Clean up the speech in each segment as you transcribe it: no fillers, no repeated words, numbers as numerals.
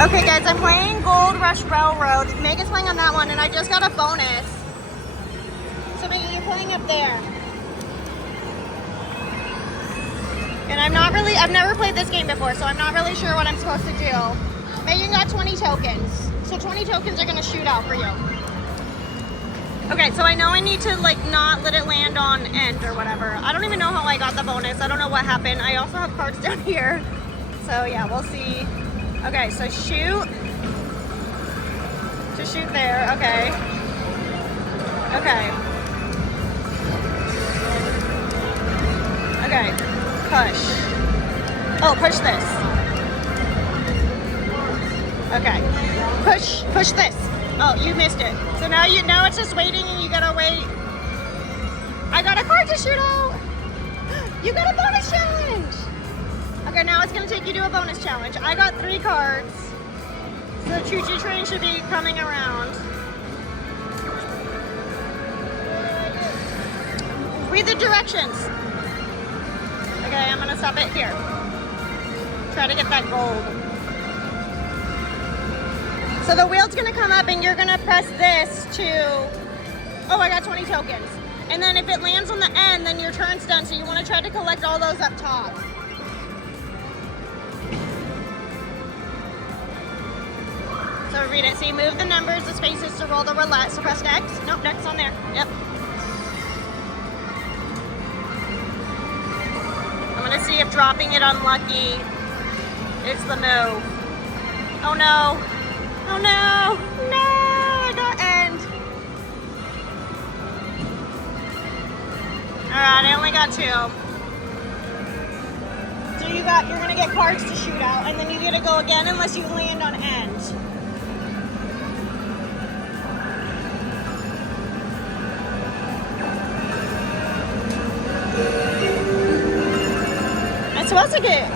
Okay guys, I'm playing Gold Rush Railroad. Megan's playing on that one and I just got a bonus. So Megan, you're playing up there. And I've never played this game before, so I'm not really sure what I'm supposed to do. Megan got 20 tokens. So 20 tokens are gonna shoot out for you. Okay, so I know I need to like not let it land on end or whatever. I don't even know how I got the bonus. I don't know what happened. I also have cards down here. So yeah, we'll see. Okay, so shoot. To shoot there, okay. Okay. Okay, push. Oh, push this. Okay, push this. Oh, you missed it. So now it's just waiting and you gotta wait. I got a card to shoot out. You got a bonus challenge. Okay, now it's gonna take you to a bonus challenge. I got 3 cards. So the choo-choo train should be coming around. Read the directions. Okay, I'm gonna stop it here. Try to get that gold. So the wheel's gonna come up and you're gonna press this to, oh, I got 20 tokens. And then if it lands on the end, then your turn's done. So you wanna try to collect all those up top. So read it. So you move the numbers, the spaces to roll the roulette. So press next. Nope, next on there. Yep. I'm gonna see if dropping it unlucky is the move. Oh no. Oh no. No, I got end. Alright, I only got 2. So you're gonna get cards to shoot out and then you get to go again unless you land on end. I'm supposed to get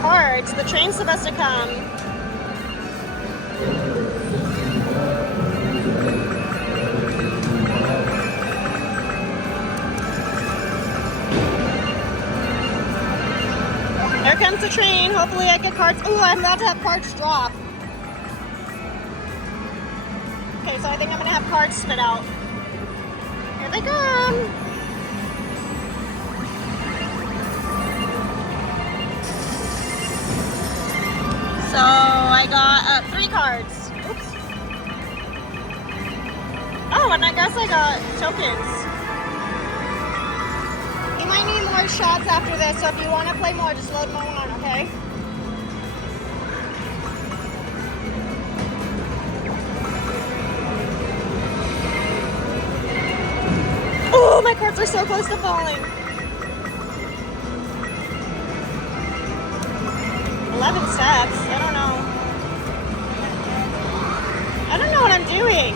cards. The train's supposed to come. There comes the train. Hopefully I get cards. Ooh, I'm about to have cards drop. Okay, so I think I'm gonna have cards spit out. Here they come. So I got 3 cards. Oops. Oh, and I guess I got tokens. You might need more shots after this, so if you want to play more, just load more on, okay? Oh, my cards are so close to falling. 11 steps. I don't know. I don't know what I'm doing.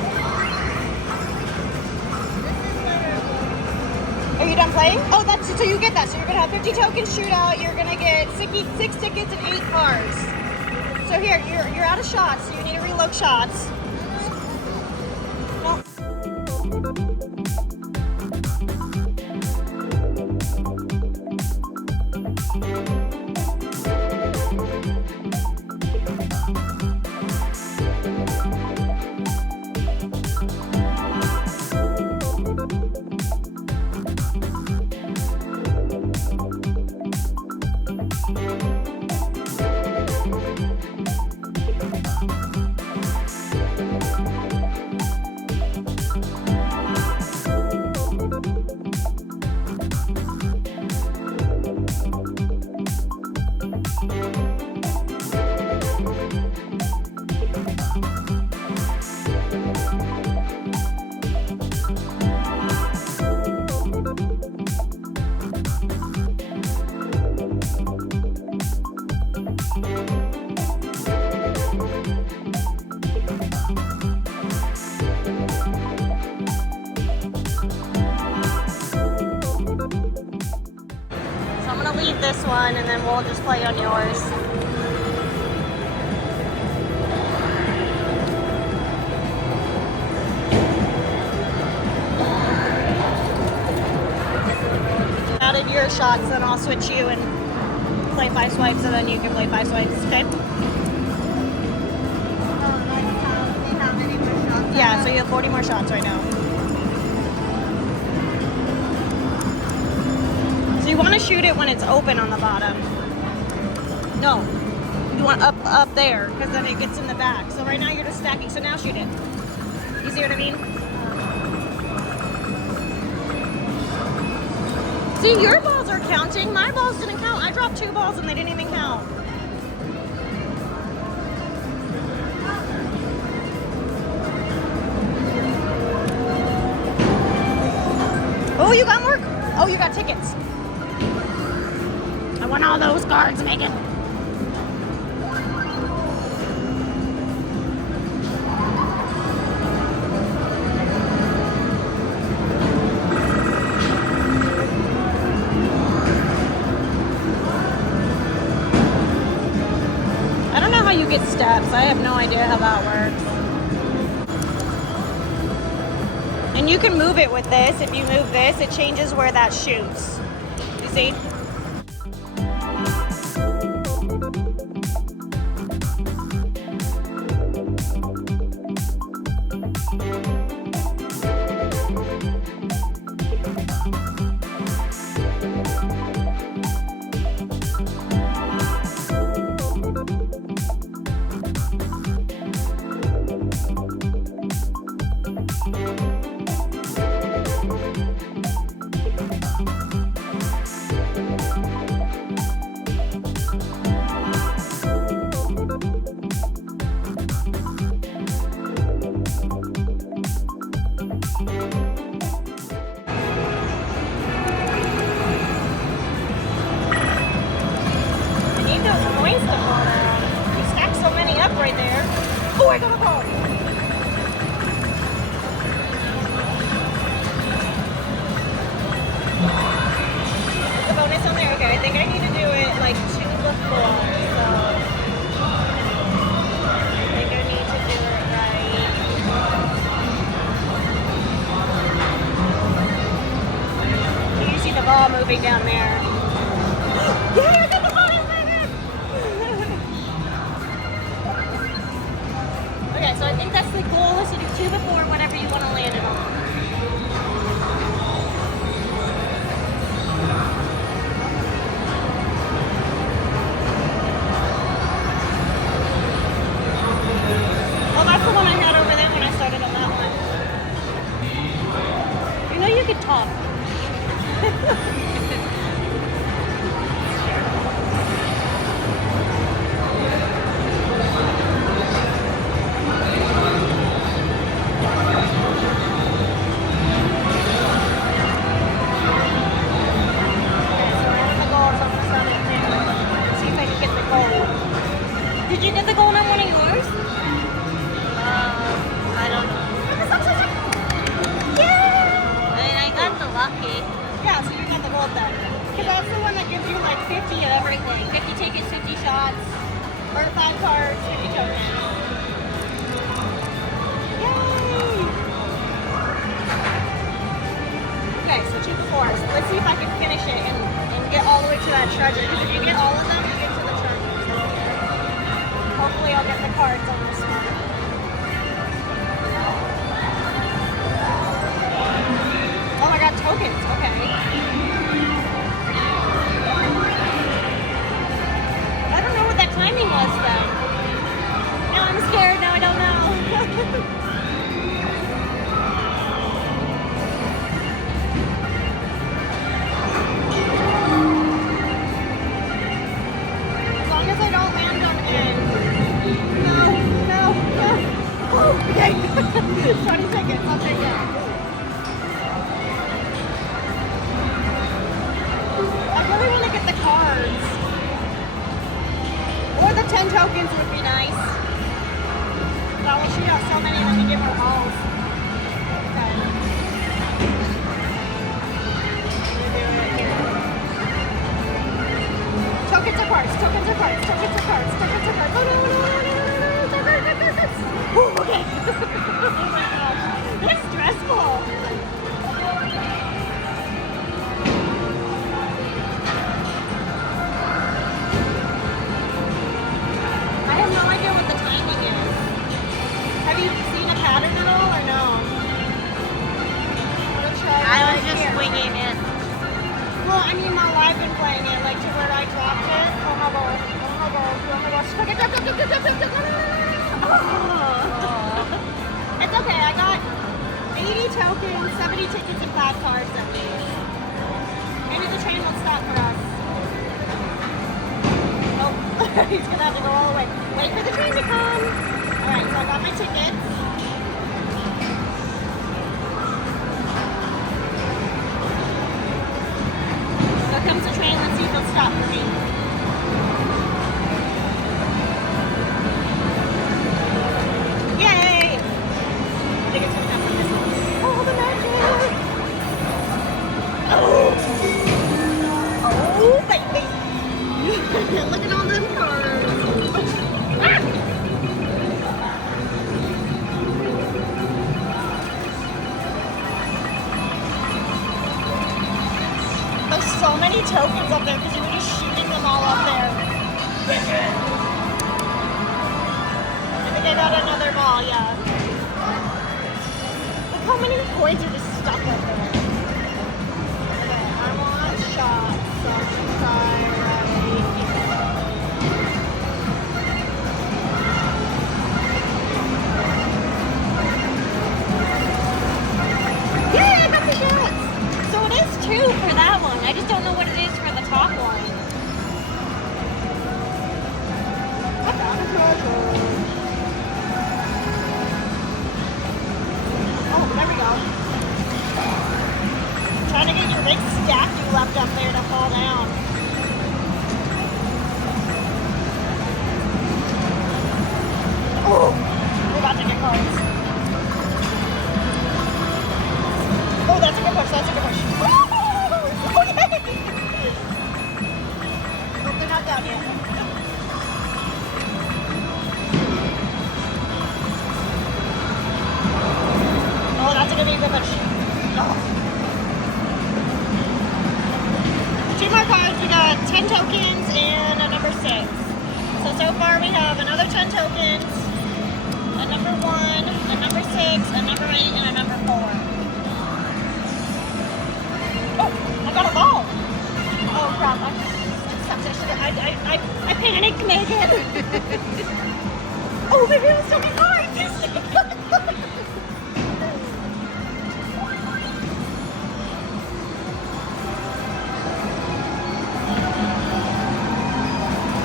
Are you done playing? Oh, that's so you get that. So you're gonna have 50 tokens shoot out. You're gonna get 6 tickets and 8 cards. So here, you're out of shots. So you need to reload shots. Nope. Leave this one and then we'll just play on yours. Out of your shots, then I'll switch you and play 5 swipes and then you can play 5 swipes, okay? you have 40 more shots right now. So you want to shoot it when it's open on the bottom. No, you want up there because then it gets in the back. So right now you're just stacking. So now shoot it. You see what I mean? See, your balls are counting. My balls didn't count. I dropped 2 balls and they didn't even count. Oh, you got more? Oh, you got tickets. I want all those cards, Megan. I don't know how you get steps. I have no idea how that works. And you can move it with this. If you move this, it changes where that shoots. You see? Right there. Oh, I got a ball. The bonus on there. Okay, I think I need to do it like 2 before. So I think I need to do it right. Can you see the ball moving down there? Yeah, I got the bonus, baby! Okay, so I think that's the goal, is to do 2 before whatever you want to land it on. Well, that's the one I had over there when I started on that one. You know you could talk. Did you get the gold on one of yours? I don't know. Yeah! I got the lucky. Yeah, so you got the gold then. Because that's the one that gives you like 50 of everything. 50 tickets, 50 shots, or 5 cards, 50 tokens. Yay! Okay, so 2 before. So let's see if I can finish it and get all the way to that treasure. Because if you get all of them, you get to the treasure. Hopefully I'll get the cards on this one. Oh, I got tokens. Okay. I don't know what that timing was, though. Now I'm scared. Now I don't know. As long as I don't land on end. No, no, no. I mean, while I've been playing it, like to where I dropped it. Oh my god. Oh my god. Oh my gosh. Okay, jump. It's okay. I got 80 tokens, 70 tickets, and 5 cards at least. Maybe the train will stop for us. Oh, he's gonna have to go all the way. Wait for the train to come. Alright, so I got my tickets. Here comes the train. Let's see if it'll stop for me. Yay! I think it's gonna come from this one. Oh, the magic! Oh, baby! Look at all them cards. Ah! There's so many tokens up there because you were just shooting them all up there. I think I got another ball, yeah. Look how many coins are just stuck up there. Okay, I want shots, so I should try right here. Yay, I got the shots! So it is 2 for that one. I just don't know what it is for the top one. I found a treasure. Oh, there we go. Trying to get your big statue left up there to fall down. Oh, we're about to get cards. Oh, that's a good push. That's a good push. Oh, yay! Hope they're not done yet. Oh, that's gonna be a good push. Oh. 2 more cards. We got 10 tokens and a number 6. So far we have another 10 tokens, a number 1, a number 6, a number 8, and a number 4. Oh, I got a ball. Oh crap! I panicked, Megan. Oh, maybe it was so many cards.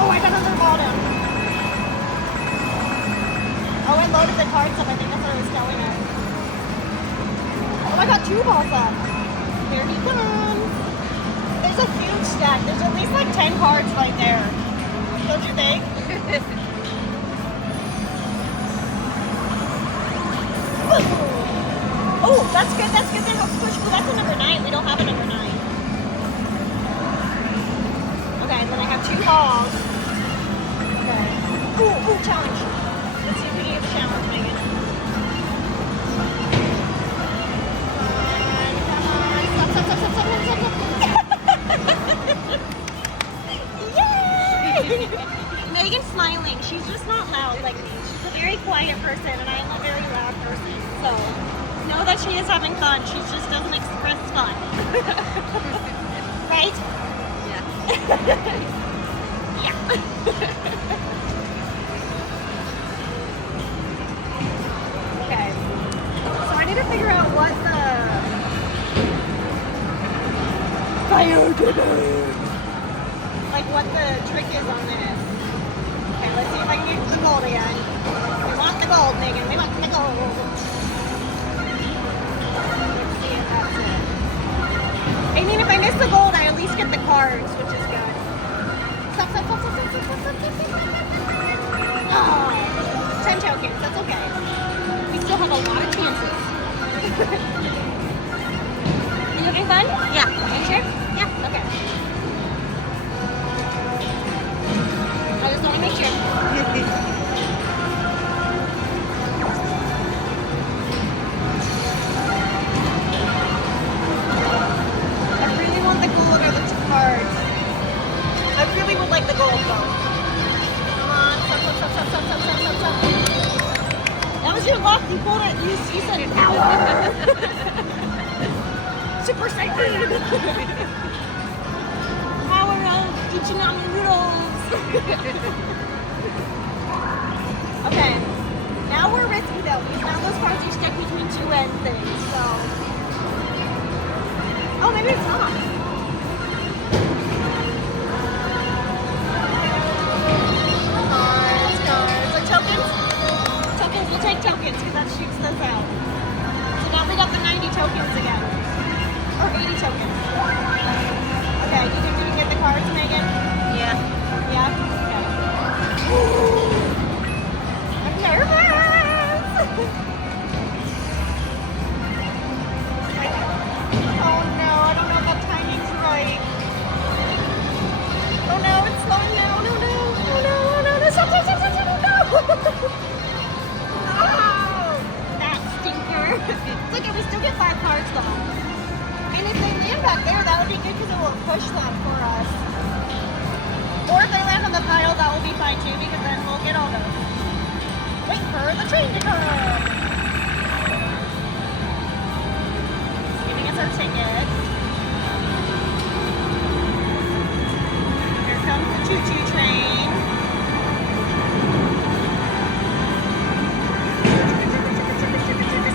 Oh, I got another ball down. Oh, I loaded the cards up. I think that's what I was telling her. Oh, I got 2 balls up. Here he comes. There's a huge stack. There's at least like 10 cards right there. Don't you think? Oh, that's good. That's good. That's a number 9. We don't have a number 9. Okay, then I have 2 balls. Okay. Ooh, challenge. Let's see if we can get the challenge, Megan. Come on. Stop. Yay! Megan's smiling. She's just not loud like me. She's a very quiet person, and I'm a very loud person. So, know that she is having fun. She just doesn't express fun. Right? Yeah. Okay. So I need to figure out what the fire did it. Like what the trick is on this. Okay, let's see if I can get the gold again. We want the gold, Megan. We want the gold. Let's see if that's it. I mean, if I miss the gold, I at least get the cards, which is good. Stop. Oh, 10 tokens. That's okay. We still have a lot of chances. You having fun? Yeah. Are you sure? Yeah. Okay. I just want to make sure. I really want the gold or the 2 cards. I really would like the gold though. Come on, stop. That was your luck. You pulled it. You said it. Power. Super Saiyan. tsunami noodles. Okay, now we're risky though, because now those cards are stuck between two end things, so. Oh, maybe it's not. Cards. Like tokens? Tokens, we'll take tokens, because that shoots those out. So now we got the 90 tokens again. Or 80 tokens. Okay, do you think we can get the cards, Megan? Yeah. Yeah? Okay. I'm nervous! Oh no, I don't know if that timing's right. Oh no, it's slowing down. Oh no, oh no, oh no, no, stop, stop, stop, stop, stop, oh no! Oh, that stinker. It's okay, we still get 5 cards though. And if they land back there, that would be good because it will push them for us. Or if they land on the pile, that will be fine too because then we'll get all those. Wait for the train to come. Giving us our ticket. Here comes the choo-choo train.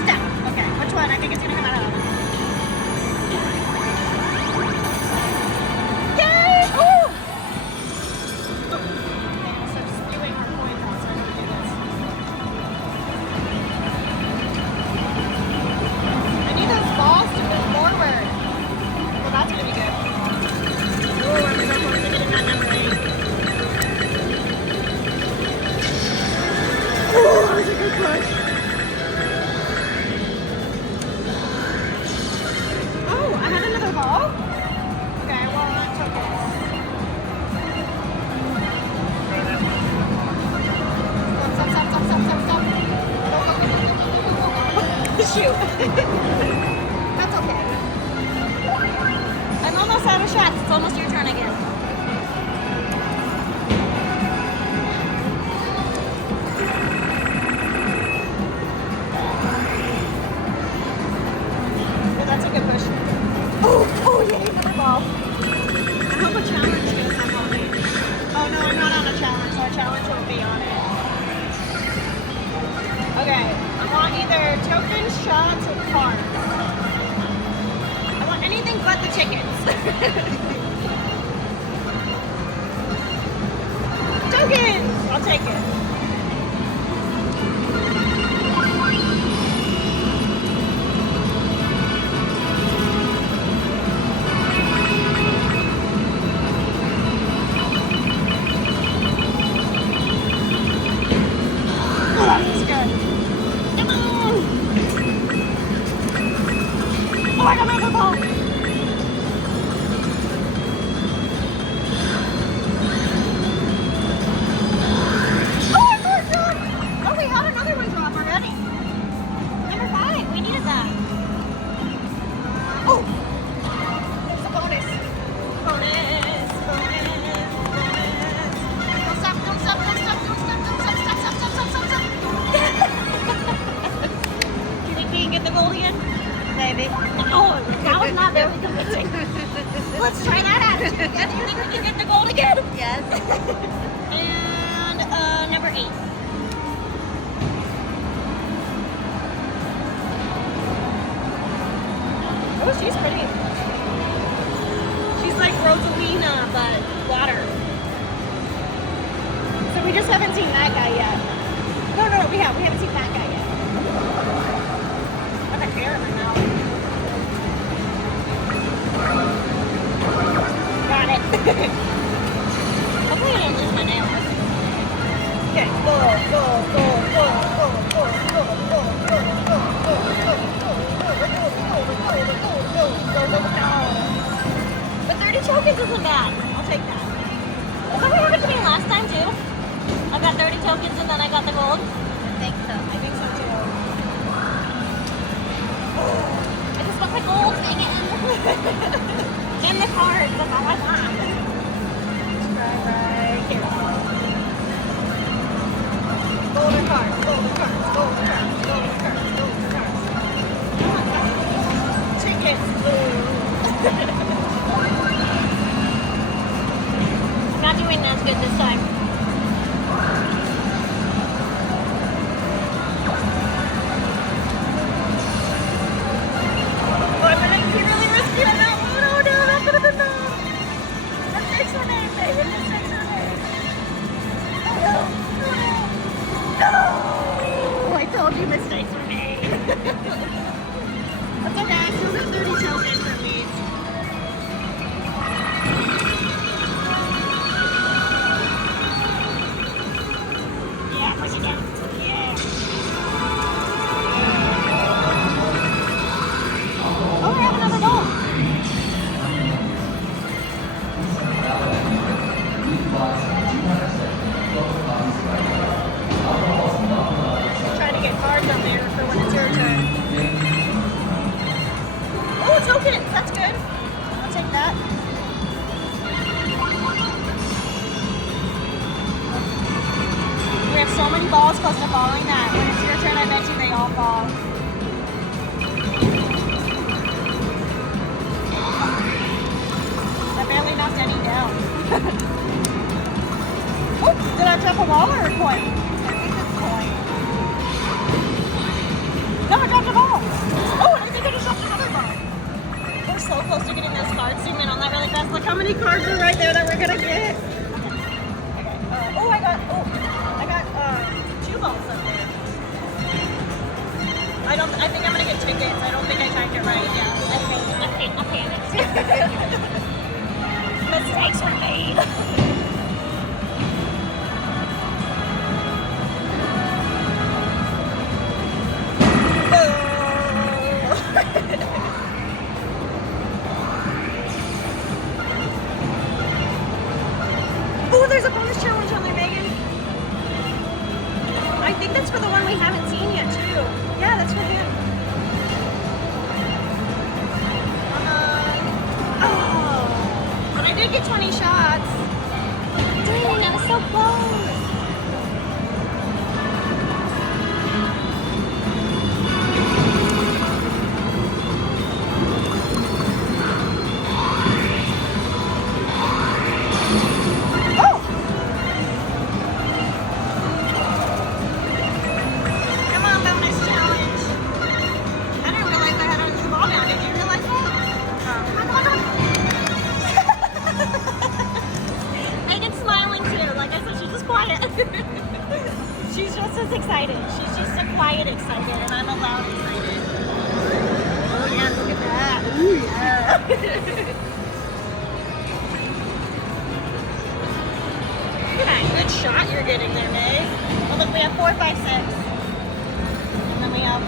Stop. Okay, which one? I think it's gonna come out of. Shoot. That's okay. I'm almost out of shots. It's almost your turn again. Oh, that's a good push. Oh, yay, another ball. I hope a challenge does have on me. Oh no, I'm not on a challenge, so a challenge won't be on it. Okay, I want either tokens, shots, or cards. I want anything but the tickets. Tokens! I'll take it. Oh, I got another ball! Oh, more drop! Oh, we had another one drop already. Number 5, we needed that. Oh! There's a bonus. Bonus, bonus, bonus. Don't stop, don't stop, don't stop, don't stop, don't stop, stop, stop, stop, stop, stop, stop. Do you think we can get the gold again? Maybe. Oh, that was not very convincing. Let's try that out. Do you think we can get the gold again? Yes. And number 8. Oh, she's pretty. She's like Rosalina, but water. So we just haven't seen that guy yet. No, we haven't seen that guy yet. I have hair in my mouth. Got it. Hopefully I don't lose my nails. Okay, go. But 30 tokens isn't bad. I'll take that. Is that what happened to me last time too? I got 30 tokens and then I got the gold? I think so. I think so too. I just want the gold again. And the cards, that's all I want. Right here. Golden cards, golden cards, golden cards, golden cards, golden cards. Tickets. told you mistakes were made. That's okay, I still got 30 tokens at least. Yeah, push it down. Yeah. Oh, I have another ball. Trying to get cards up there for when it's your turn. Oh, tokens! That's good. I'll take that. We have so many balls close to falling that when it's your turn, I bet you they all fall. I barely knocked any down. Oh, did I drop a wall or a coin? I think it's a coin. No, I dropped a ball. Oh, I think I just dropped another ball. We're so close to getting those cards. Zoom in on that really fast. Look how many cards are right there that we're gonna get. Oh, I got 2 balls up there. I think I'm gonna get tickets. I don't think I timed it right. Yeah, I panicked. Mistakes were made. Oh, there's a bonus challenge on there, Megan. I think that's for the one we haven't seen yet, too. Yeah, that's for him. Oh, but I did get 20 shots. Dang, I was so close. She's just as excited. She's just a quiet excited, and I'm a loud excited. Oh yeah, look at that. Ooh yeah. Look at that good shot you're getting there, May. Oh look, we have 4, 5, 6. And then we have 1.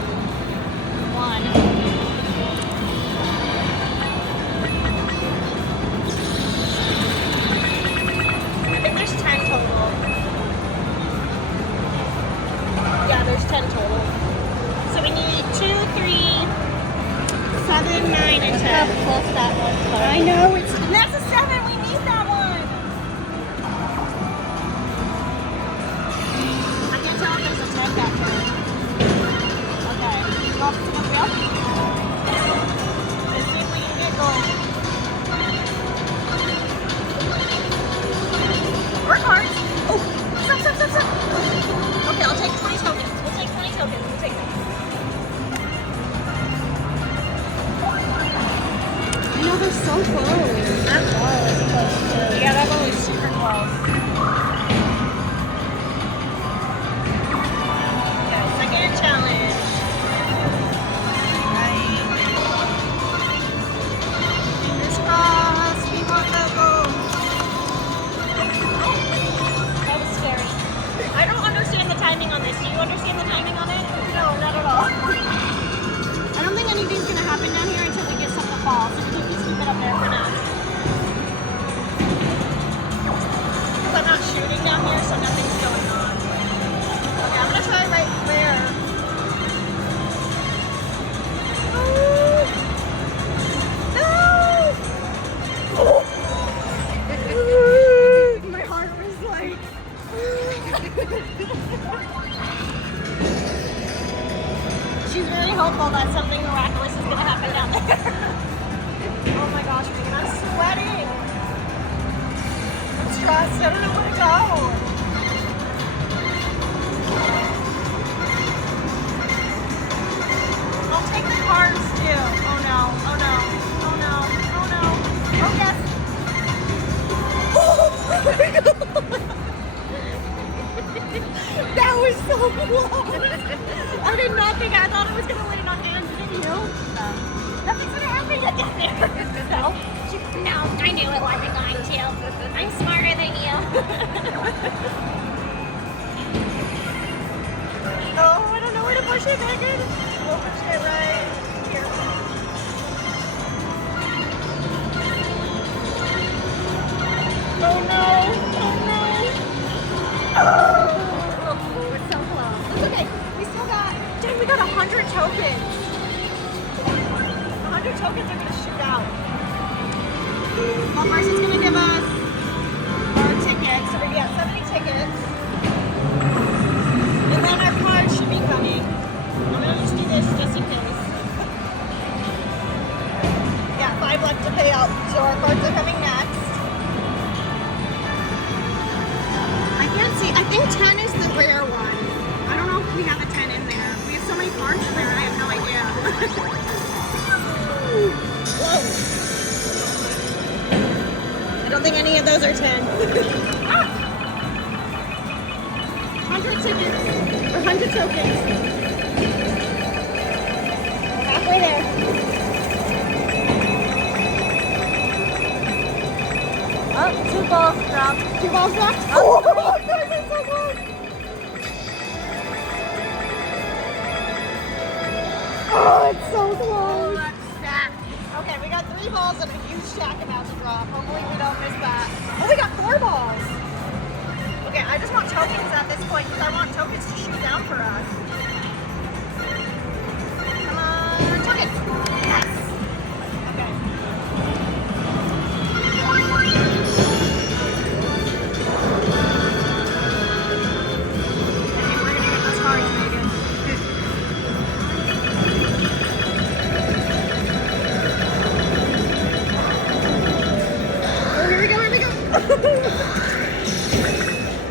I think there's 10 total. Yeah, there's 10 total. So we need 2, 3, 7, 9, and 10. How close that was. I know, that's a 7. We need that one. I can't tell if there's a 10 back there. Okay. Go up to the wheel. Let's see if we can get gold. Work hard. Oh, stop. Okay, I'll take 20 tokens. We'll take 20 tokens. We'll take them. I know they're so close. That ball is close too. Yeah, that ball is super close. Okay, second challenge. Right. Fingers crossed. We want the gold. That was scary. I don't understand the timing on this. Do you understand the timing on it? No, not at all. I don't think anything's going to happen down here until we get something to fall. So we can just keep it up there for now. Because I'm not shooting down here, so nothing's going on. Okay, I'm going to try right there. No! My heart was like... She's very hopeful that something miraculous is going to happen down there. Oh my gosh, Megan, I'm sweating. I'm stressed. I don't know where to go. I'll take the cards too. Oh no. Oh no. Oh no. Oh no. Oh yes. Oh my god. That was so I did not think, I thought it was going to land on Anne, didn't you? No. Nothing's going to happen yet down there. No. No, I knew it wasn't going to. I'm smarter than you. Oh, I don't know where to push it, Megan. We'll push it right here. Oh no! Oh no! Oh, it's so close. It's okay. We still got, dang, we got 100 tokens. 100 tokens are gonna shoot out. Well, first it's gonna give us our tickets. So maybe 70 tickets. And then our card should be coming. I'm gonna just do this just in case. Yeah, 5 left to pay out. So our cards are coming next. I can't see. I think 10 is the rare one. I don't know if we have a 10 in there. We have so many cards in there, I have no idea. Whoa. I don't think any of those are 10. 100 tickets. Or 100 tokens. Halfway there. Oh, 2 balls dropped. 2 balls dropped? Oh, that is so close. Oh, it's so close. Okay, we got 3 balls and a huge stack about to drop. Hopefully we don't miss that. Oh, we got 4 balls. Okay, I just want tokens at this point because I want tokens to shoot down for us. Come on, tokens. Yes. Okay.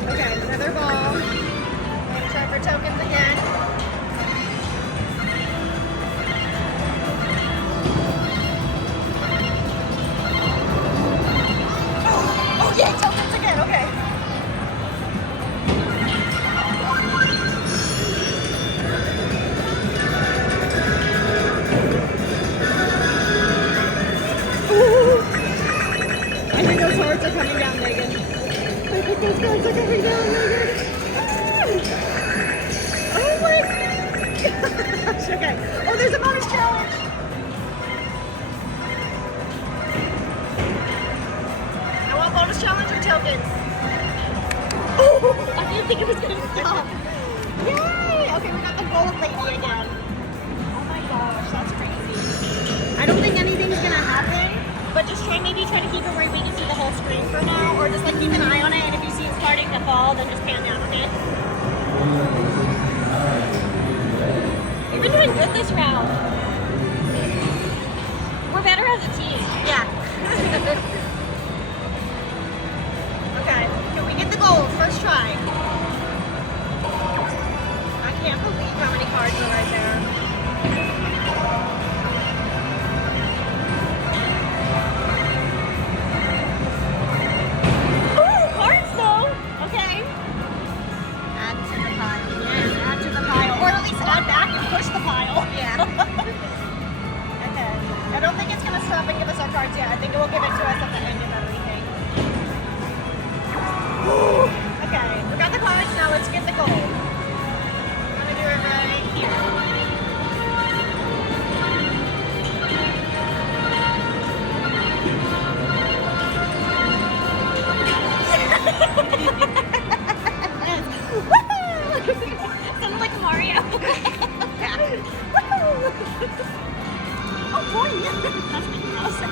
Okay, another ball. Make sure for tokens again. Oh yeah, tokens again, okay. Ooh. I think those hearts are coming down, Megan. I think those cards are coming down, Megan. Oh my gosh. Okay. Oh, there's a bonus challenge. I want bonus challenge or tokens. Oh, I didn't think it was going to stop. Yay. Okay, we got the gold lady again. Oh my gosh, that's crazy. I don't think anything's going to happen. But just maybe try to keep it where we can see the whole screen for now, or just like keep an eye on it, and if you see it starting to fall, then just pan down, okay? We've been doing good this round. We're better as a team. Yeah. Okay, can we get the gold? First try. I can't believe how many cards are right there. Add back and push the pile. Yeah. Okay. I don't think it's going to stop and give us our cards yet. I think it will give it to us at the end of everything. Okay. We got the cards. Now let's get the gold. I'm going to do it right here. Sounded like Mario. Oh boy, yeah. That's pretty awesome.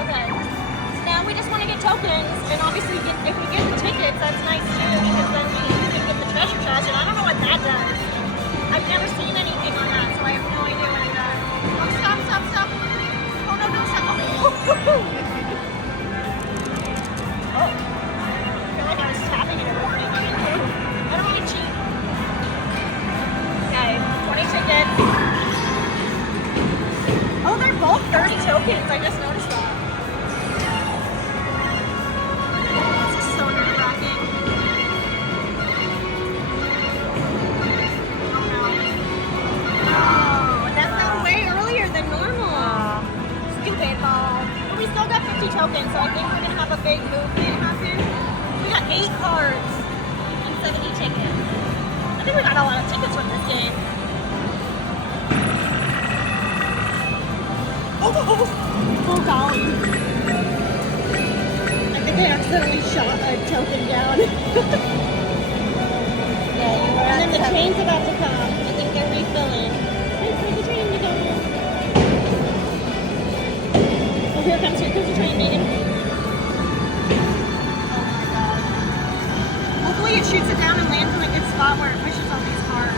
Okay. So now we just want to get tokens, and obviously if we get the tickets, that's nice too, because then we can get the treasure chest, and I don't know what that does. I've never seen anything on that, so I have no idea what it does. Oh, stop, stop, stop. Oh no, don't stop. Oh. I feel like I was tapping it everything. I don't want to cheat. Okay, 20 tickets. Oh, they're both 30 tokens. I just noticed that. This is so nerve-wracking. have any tickets. I think we got a lot of tickets from this game. Oh golly. I think I accidentally shot a token down. Yeah, you were And then the train's about to come. I think they're refilling. Wait for the train to go. Oh, here comes the train, Megan. Oh my god. Hopefully it shoots it down and lands in a good spot where it pushes all these cars.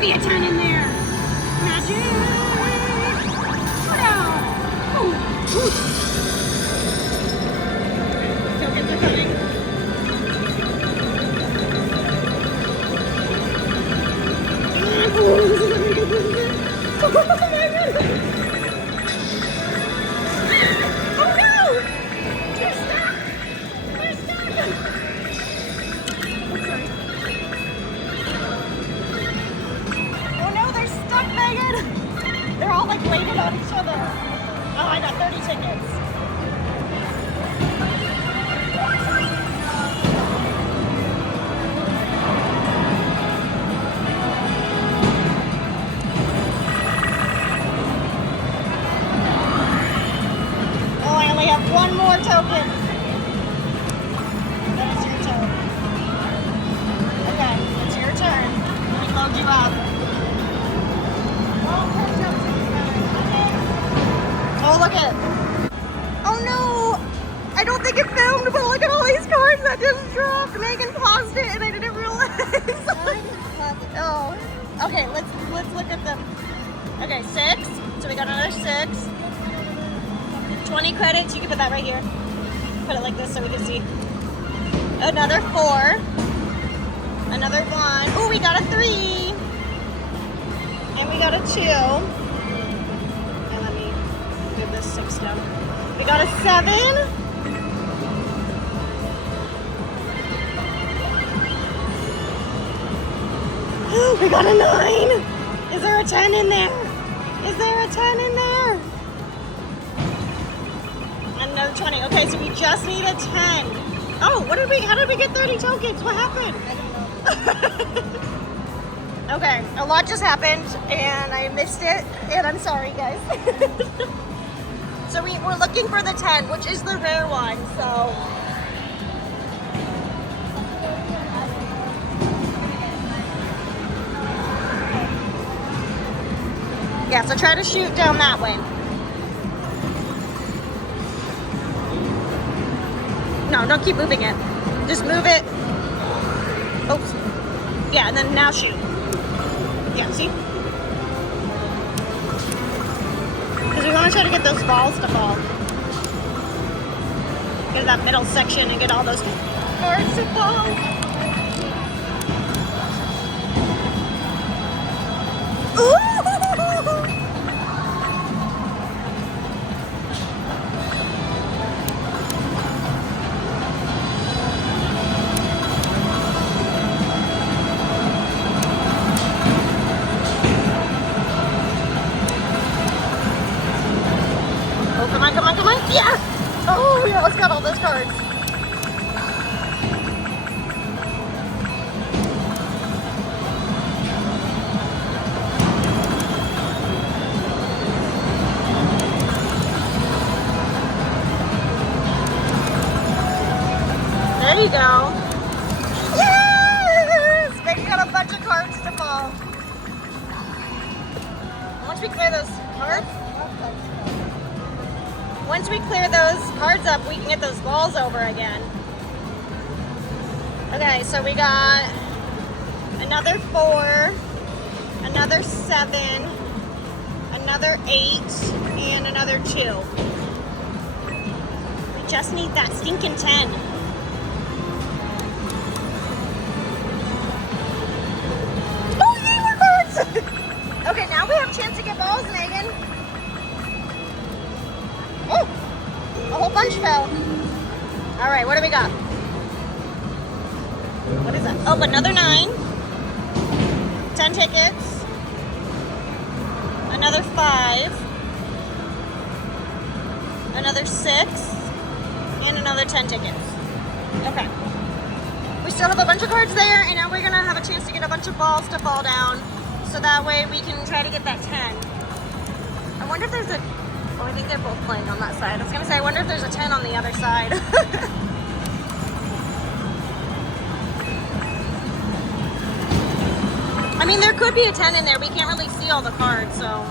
Be a 10 in there. Magic. Tokens are coming. Oh my god! Oh no! They're stuck! They're stuck! Oh, sorry. Oh no, they're stuck, Megan! They're all like weighted on each other. Oh, I got 30 tickets. Oh, I only have one more token. That is your turn. Okay, it's your turn. Let me load you up. Oh, look at it. Oh no! I don't think it filmed, but look at all these cards that just dropped. Megan paused it and I didn't realize. Oh. Okay, let's look at them. Okay, 6. So we got another 6. 20 credits. You can put that right here. Put it like this so we can see. Another 4. Another 1. Oh, we got a 3. And we got a 2. And let me move this 6 down. We got a 7. We got a 9. Is there a 10 in there? Is there a 10 in there? Another 20. Okay, so we just need a 10. Oh, how did we get 30 tokens? What happened? I don't know. Okay, a lot just happened and I missed it and I'm sorry guys. So we're looking for the 10, which is the rare one, so. Yeah, so try to shoot down that way. No, don't keep moving it. Just move it. Oops. Yeah, and then now shoot. Yeah, see? Because we want to try to get those balls to fall. Get to that middle section and get all those cards to fall. Ooh! Oh, come on, come on, come on. Yeah! Oh, yeah, let's got all those cards. There you go. Yes! Megan got a bunch of cards to fall. Once we clear those cards, once we clear those cards up, we can get those balls over again. Okay, so we got another 4, another 7, another 8, and another 2. We just need that stinking 10. Oh, yay, more cards! Okay, now we have a chance to get balls, Megan. Oh, a whole bunch fell. All right, what do we got? What is that? Oh, another 9. 10 tickets. Another 5. Another 6. And another 10 tickets. Okay. We still have a bunch of cards there, and now we're gonna have a chance to get a bunch of balls to fall down, so that way we can try to get that 10. I wonder if there's a, oh, I think they're both playing on that side. I was gonna say, I wonder if there's a 10 on the other side. I mean, there could be a 10 in there. We can't really see all the cards, so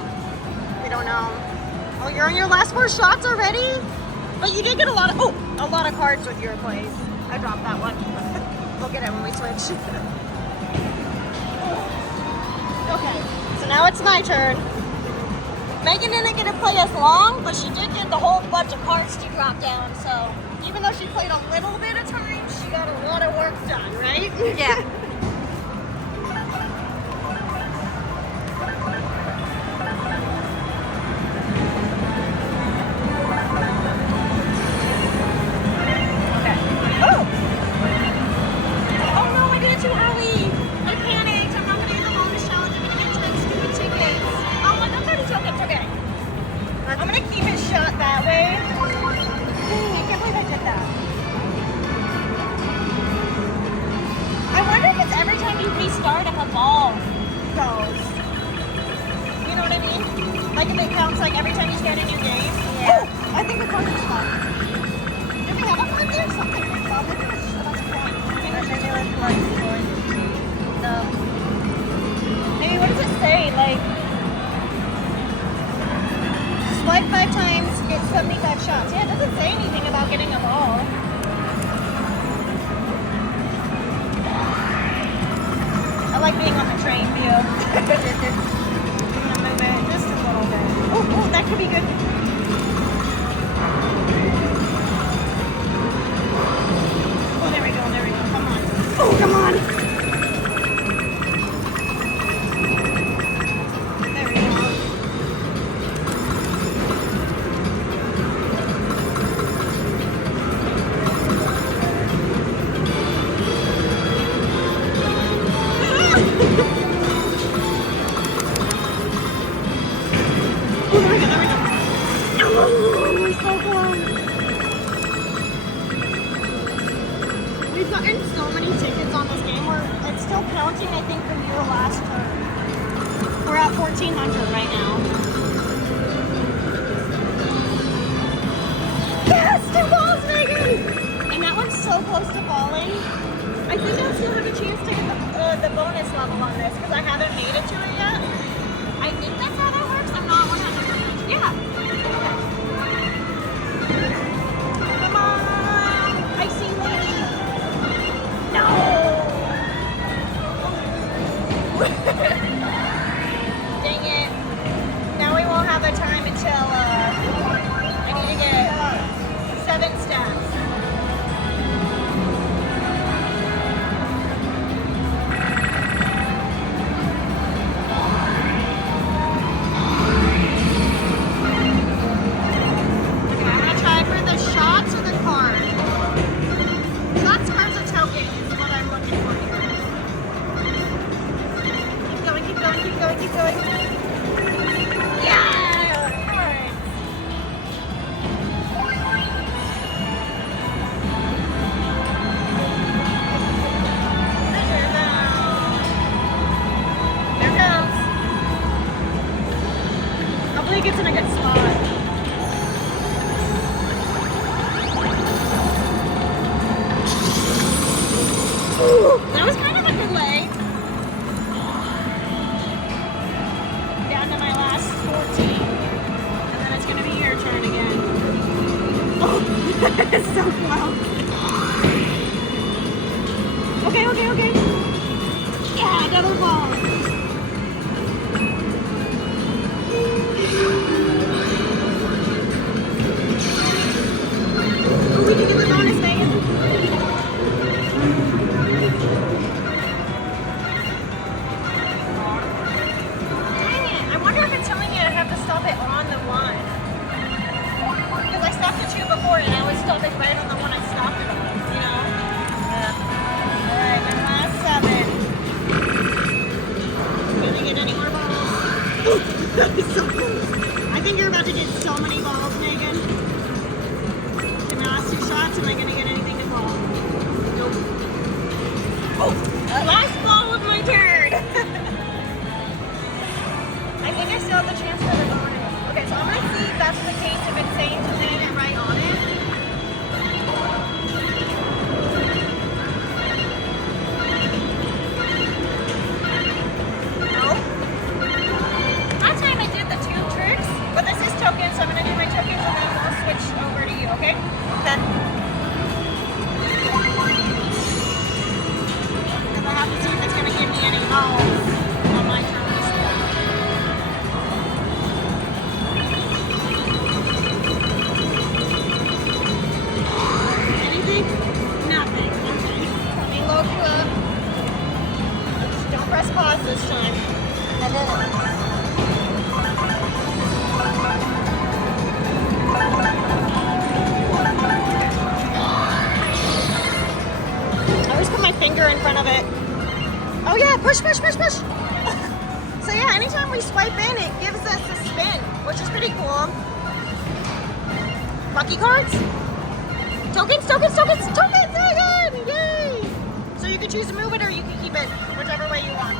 we don't know. Oh, you're on your last 4 shots already? But you did get a lot of cards with your plays. I dropped that one. We'll get it when we switch. Okay, so now it's my turn. Megan didn't get to play as long, but she did get the whole bunch of cards to drop down. So even though she played a little bit of time, she got a lot of work done, right? Yeah. Restart if a ball goes. You know what I mean? Like if it counts like every time you start a new game. Yeah. Oh, I think the card is fun. Do we have a card there? Something. Bob, look at this. That's a coin. No. Maybe what does it say? Like swipe 5 times, get 75 shots. Yeah, it doesn't say anything about getting a ball. I like being on the train view. I'm gonna move it just a little bit. Oh, that could be good. Oh, there we go, come on. Oh, come on. There we go. We've gotten so many tickets on this game. It's still counting, I think, from your last turn. We're at 1,400 right now. Yes, 2 balls, Megan! And that one's so close to falling. I think I'll still have a chance to get the bonus level on this because I haven't made it to it yet. I think that's how that works. I'm not 100%. Yeah. Come on, I see lady. No. Dang it. Now we won't have a time until I need to get 7 stats. Keep going. Yeah! Alright. Measure down. Here it comes. Hopefully it gets in a good spot. Ooh, that was kind of a good lay. Down to my last 14. And then it's going to be your turn again. Oh, it's so close. Okay. Yeah, another ball. Oh, we can get the bonus, Megan. Stop it on the one. Because I stopped at 2 before and I always stop it right on the one I stopped it on, you know? Yeah. Alright, my last 7. Last ball of my turn. I think I still have the chance for the bonus. Okay, so I'm gonna see if that's the case, if it's saying to land it right on it. No. Last time I did the 2 tricks, but this is tokens, so I'm gonna do my tokens and then I'll switch over to you, okay? Okay. Because I have to see if it's gonna give me any balls on my turn. Anything? Nothing. Okay. Let me load you up. Just don't press pause this time. I always put my finger in front of it. Oh yeah, push, push, push, push. So yeah, anytime we swipe in, it gives us a spin, which is pretty cool. Lucky cards? Tokens, tokens, tokens, tokens again! Yay! So you can choose to move it or you can keep it, whichever way you want.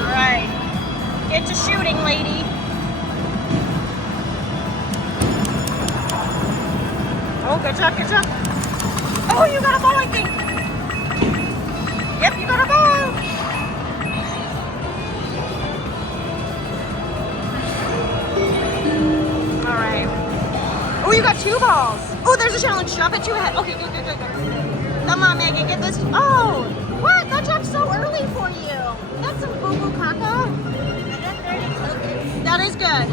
Alright. Get to shooting, lady. Oh, good job, good job. Oh, you got a ball, I think. Yep, you got a ball. All right. Oh, you got 2 balls. Oh, there's a challenge. Shove it to your head. Okay, good, good, good, good. Come on, Megan, get this. Oh, what? That dropped so early for you. That's some boo-boo caca. That is good.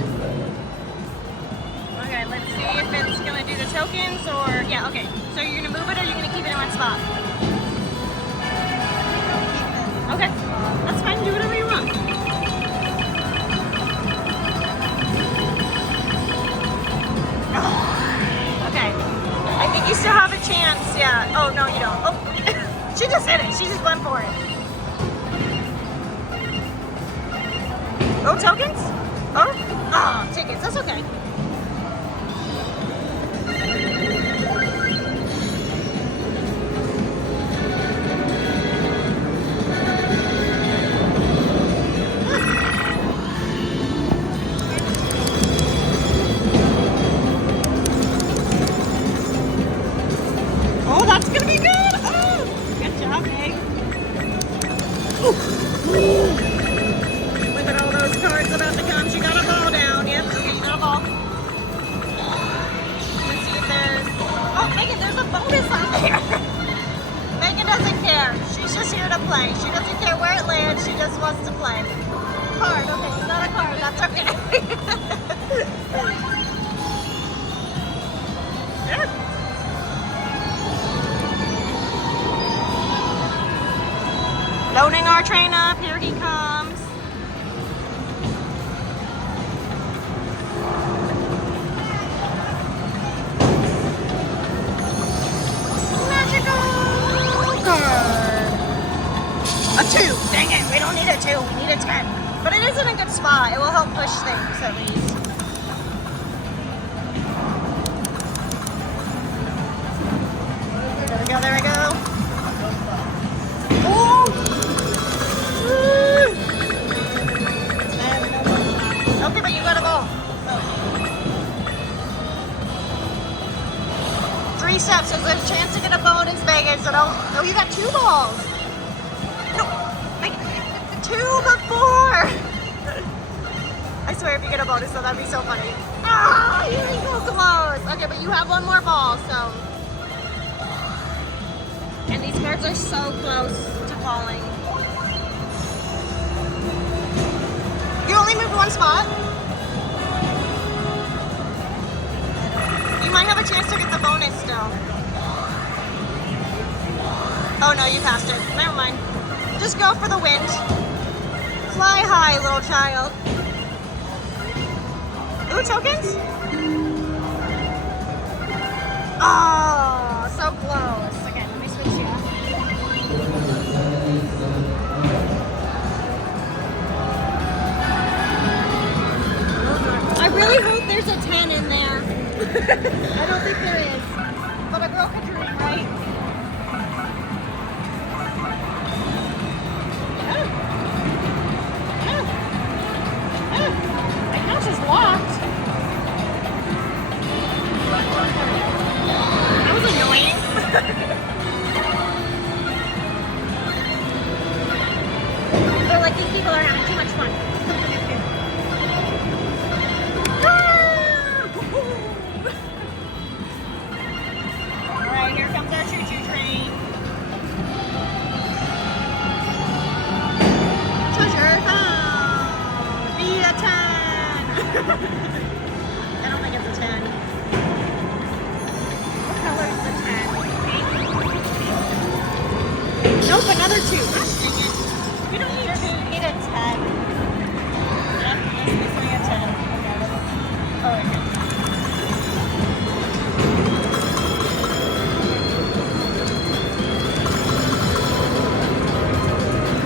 Okay, let's see if it's gonna do the tokens or yeah. Okay, so you're gonna move it or you're gonna keep it in one spot. Okay, that's fine. Do whatever you want. Okay, I think you still have a chance. Yeah. Oh no, you don't. Oh, she just hit it. She just went for it. Oh, tokens? Oh, tickets. That's okay. Oh, that's gonna be good. Oh, good job, Meg. Look at all those cards about to come. She got a ball down. Yep. Okay, you got a ball. Let's see if there's. Oh, Megan, there's a bonus on there. Megan doesn't care. She's just here to play. She doesn't care where it lands. She just wants to play. Card. Okay, you got a card. That's okay. Yeah. Loading our train up. Here he comes. Magical card. A 2. Dang it. We don't need a 2. We need a 10. But it is in a good spot. It will help push things at least. There we go. There we go. Oh! Okay, but you got a ball. 3 steps. There's a chance to get a bonus, Vegas. So don't. Oh, you got 2 balls. No, like 2 before. I swear, if you get a bonus, so that'd be so funny. Ah, here we go, close. Okay, but you have 1 more ball, so. And these cards are so close to falling. You only moved 1 spot. You might have a chance to get the bonus still. Oh no, you passed it. Never mind. Just go for the wind. Fly high, little child. Ooh, tokens? Oh, so close. Okay, let me switch you. like these people are having too much fun. Alright, here comes our choo-choo train. Treasure found! Be a 10! I don't think it's a 10. What color is the 10? Pink? Nope, another 2. Gosh dang it. We don't need 2, we need a 10. Yep, this is a 10. Okay. Oh, okay.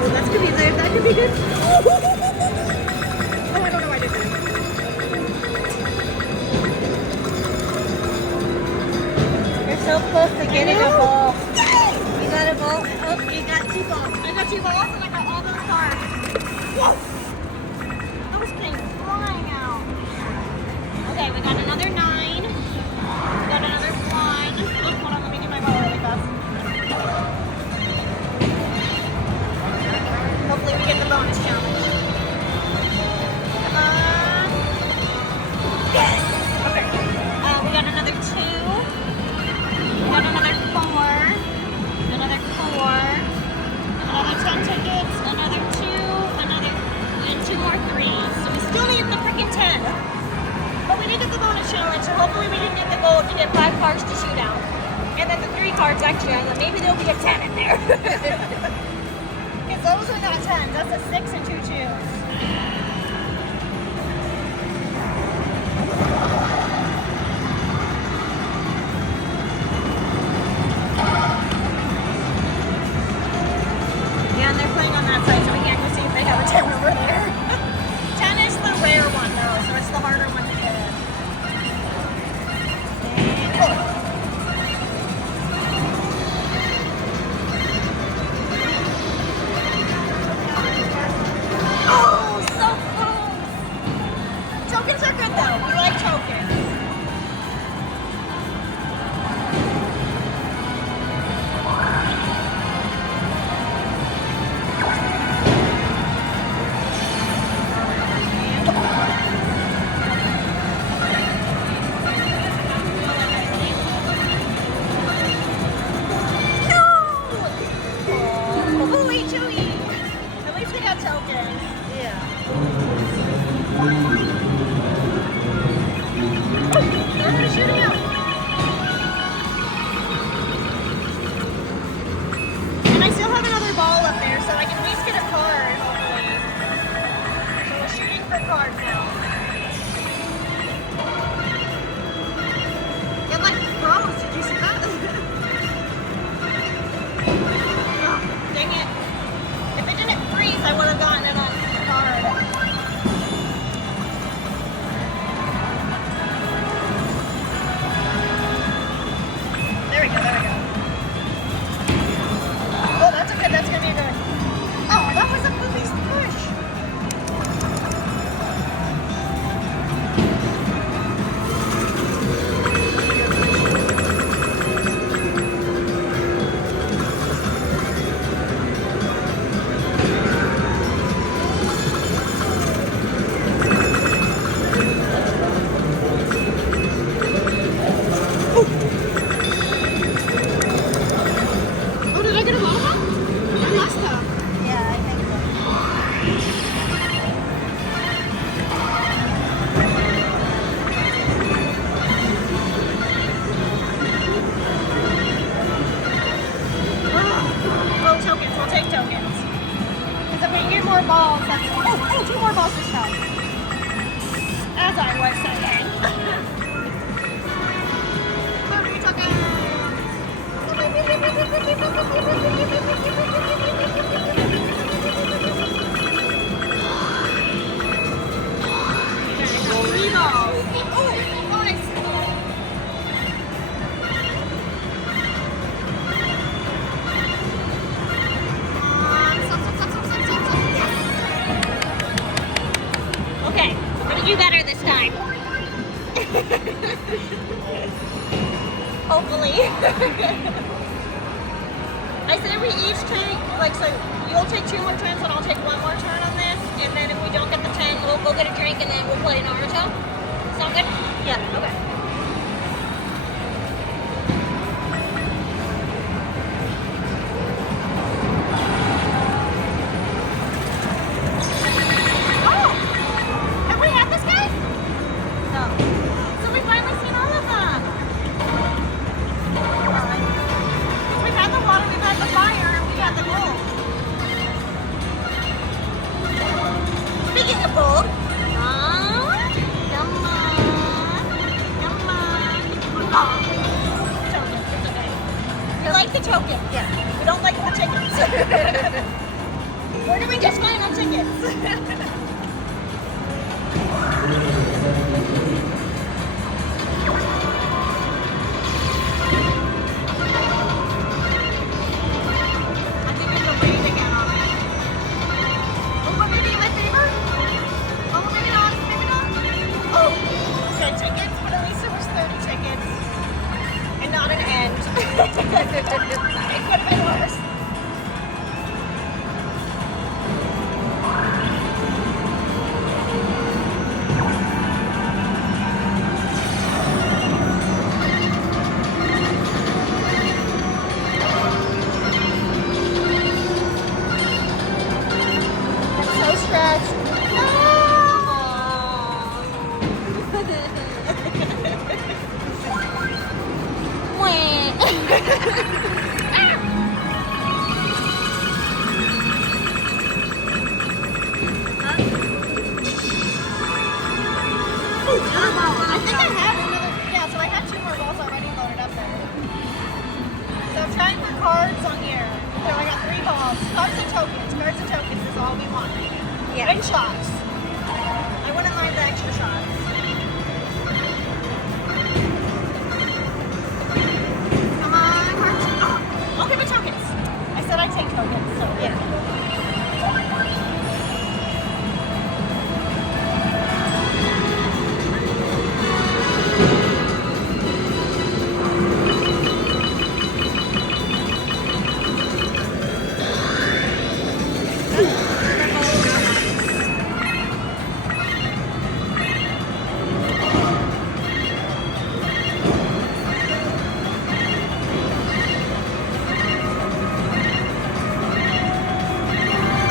Oh, that's gonna be good. That could be good. Oh, I don't know why I did that. You're so close to getting a ball. You got a ball? Oh, you got 2 balls. I got 2 balls and I got all those cards. Whoa! Those came flying out. Okay, we got another 9. We got another 1. Look, hold on, let me do my ball really fast. Hopefully we get the bonus challenge. Yes! Okay. We got another 2. We got another 4. Another 4. Another 10 tickets. Another 2. Another... And 2 more 3s. So we still need the freaking 10. But we did get the bonus challenge, so hopefully we can get the gold to get 5 cards to shoot out. And then the 3 cards actually, I thought maybe there'll be a 10 in there. Because those are not 10s. That's a 6 and 2 2s. Yeah, and they're playing on that side, so we can't go see if they have a 10 over there. 10 is the rare one, though, so it's the harder one to get in. Oh, so close! Tokens are good, though. We like tokens. Do better this time. Hopefully. I I say we each take, like, so you'll take 2 more turns and I'll take 1 more turn on this. And then if we don't get the 10, we'll go get a drink and then we'll play Naruto. Sound good? Yeah. Okay. Oh! Have we had this guy? No. So we've finally seen all of them. We've had the water, we've had the fire, and we've had the gold. Speaking of gold, Come on. Come on. token, it's okay. We like the token. Yeah. We don't like the tickets. We're doing just fine on tickets. I think it's a rain again on it. Oh, but maybe my favorite? Oh, maybe not. Maybe not. Oh, 10 tickets, but at least it was 30 tickets. And not an end. It could have been worse. I'm so stretched. I think I have another. Yeah, so I have 2 more balls already loaded up there. So I'm trying for cards on here. So I got 3 balls. Cards and tokens. Cards and tokens is all we want right now. Yeah. And shots. I wouldn't mind the extra shots. Come on, cards. Oh, I'll give it tokens. I said I'd take tokens, so yeah.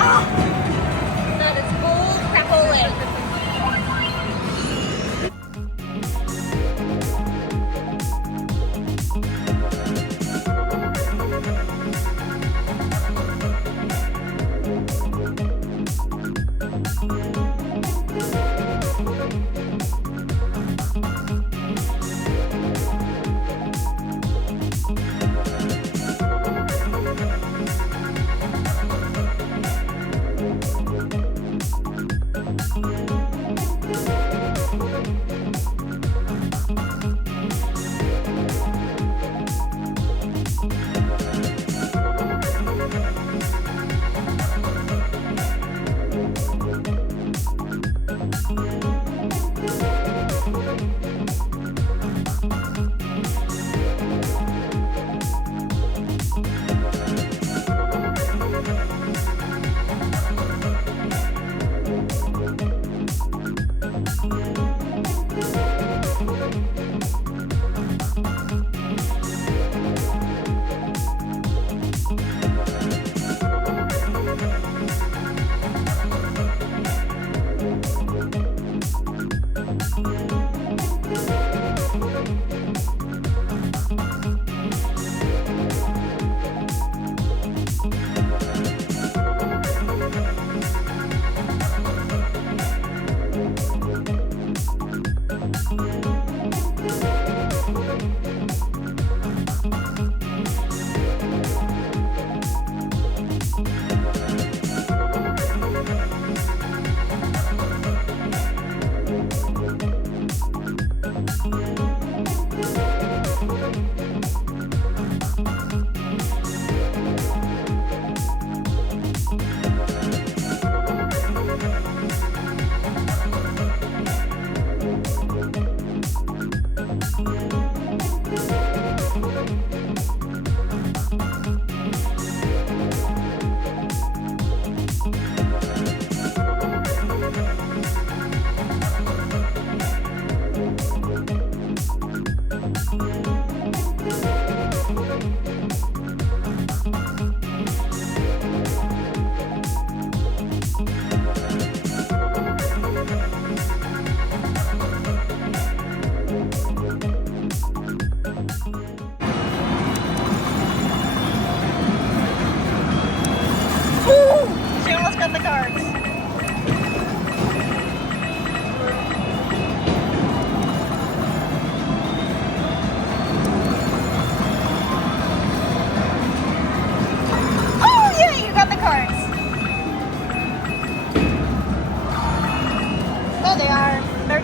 Oh!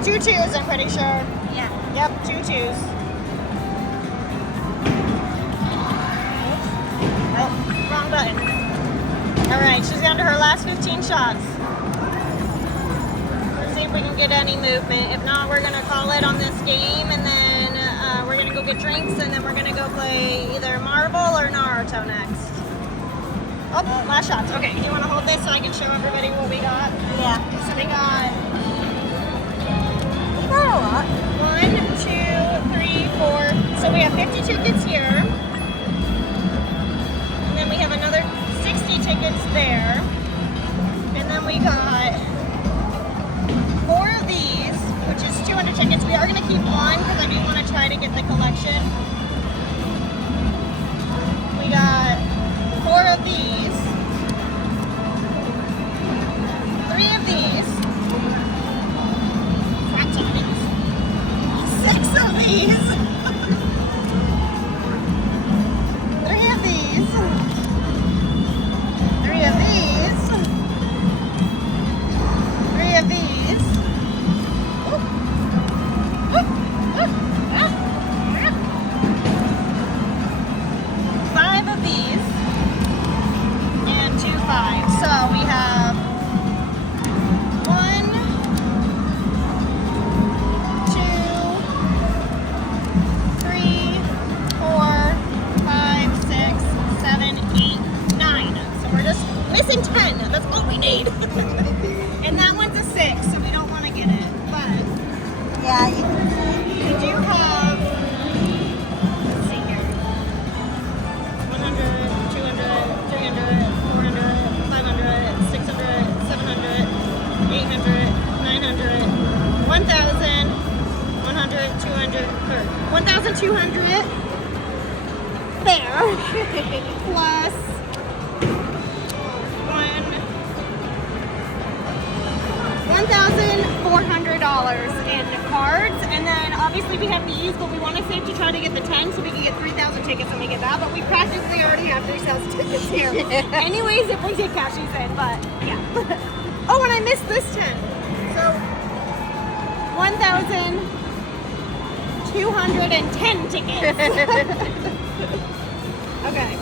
2 twos, I'm pretty sure. Yeah. Yep, 2 twos. Oh, wrong button. All right, she's down to her last 15 shots. Let's see if we can get any movement. If not, we're gonna call it on this game, and then we're gonna go get drinks, and then we're gonna go play either Marvel or Naruto next. Oh, last shots. Okay, do you want to hold this so I can show everybody what we got? Yeah. So we got We got a lot. 1, 2, 3, 4. So we have 50 tickets here. And then we have another 60 tickets there. And then we got 4 of these, which is 200 tickets. We are going to keep one because I do want to try to get the collection. We got 4 of these. 3 of these. 5 tickets. 6 of these. 3 of these. 3 of these. 3 of these. Oop. Oop. Oop. Ah. Ah. 5 of these. And 2 5s. So we have 1, 2, 3, 4, 5, 6, 7, 8, 9. So we're just missing 10. That's all we need. And that one's a 6, so we don't want to get it. But Yeah, you we do have, let's see here, 100, 200, 300, 400, 500, 600, 700, 800, 900, 1,000, 100, 200, or 1,200 there, plus $1,400 in cards, and then obviously we have these, but we want to save to try to get the 10 so we can get 3,000 tickets when we get that, but we practically already have 3,000 tickets here. Anyways, if we get cash these in, but yeah. Oh, and I missed this 10. So 1,210 tickets. Okay.